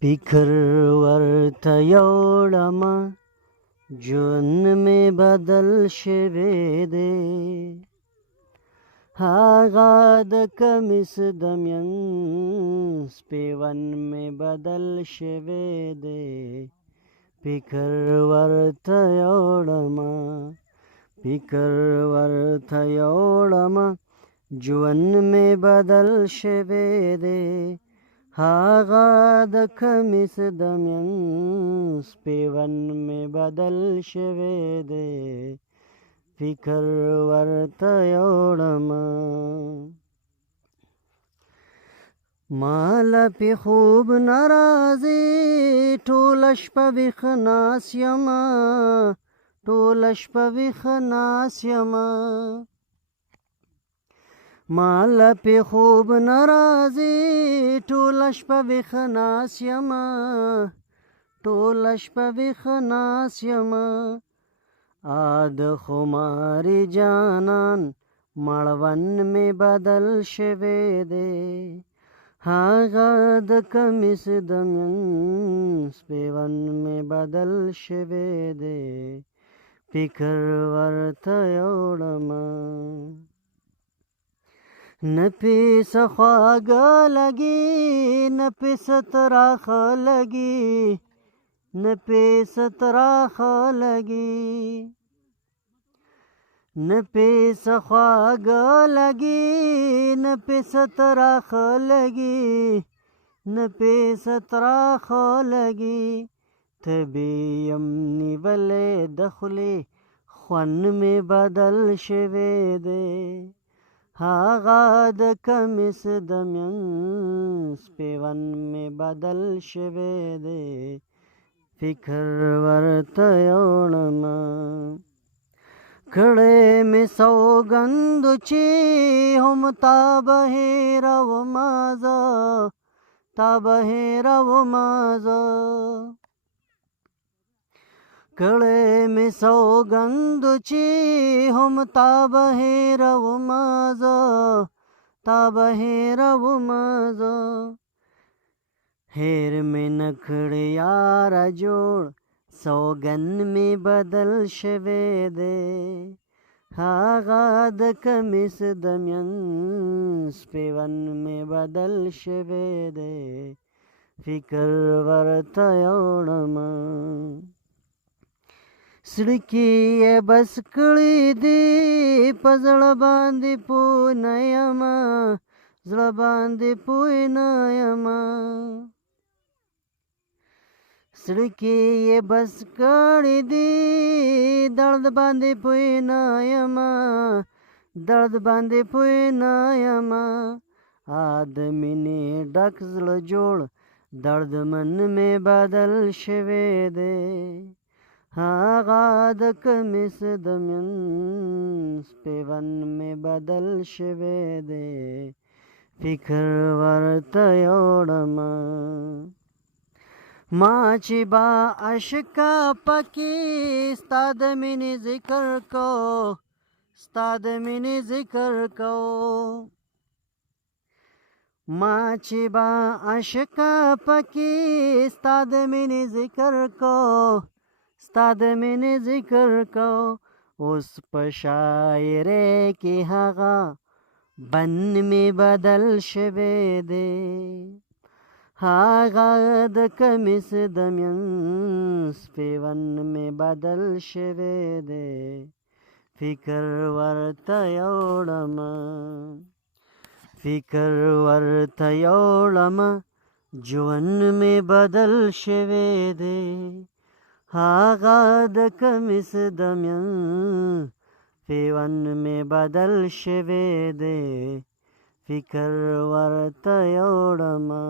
فکر ورته یوړمه ژوند مې بدل شوی دی هغه د کمیس د مینځ پیوند مې بدل شوی دی فکر ورته یوړمه ژوند مې بدل شوی دی هغه د کمیس د مینځ پیوند مې بدل شوی دی فکر ورته یوړمه ماله پې خوب نه راځي ټوله شپه ویښه ناست یمه ماله پې خوب نه راځي ټوله شپه ویښه ناست یمه د خماري جانان مړوند مې بدل شوی دی هغه د کمیس د مینځ پیوند مې بدل شوی دی فکر ورته یوړمه نه پې څه خواږه لګي نه پې څه تراخه لګي نه پې څه خواږه لګي نه پې څه تراخه لګي طبې یم نیولې د خولې خوند مې بدل شوی دی هغه د کمیس د مینځ پیوند مې بدل شوی دی فکر ورته یوړمه کړی مې سوګند چې هم تا به هېرومه زه کړی مې سوګند چې هم تا به هېرومه زه هېر مې نه کړې یاره جوړ سوګند مې بدل شوی دی هغه د کمیس د مینځ پیوند مې بدل شوی دی فکر ورته یوړمه سړکې یې بس کړي دي په زړه باندې پوه نه یمه سړکې یې بس کړي دي درد باندې پوه نه یمه د مینې ډک زړه جوړ دردمن مې بدل شوی دی هغه د کمیس د مینځ پیوند مې بدل شوی دی فکر ورته یوړمه ما چې با عشقه پکې ستا د مینې ذکر کو ما چې با عشقه پکې ستا د مینې ذکر کو اوس په شاعرۍ کې هغه بند مې بدل شوی دی هغه د کمیس د مینځ پیوند مې بدل شوی دی فکر ورته یوړمه ژوند مې بدل شوی دی هغه د کمیس د مینځ پیوند مې بدل شوی دی فکر ورته یوړمه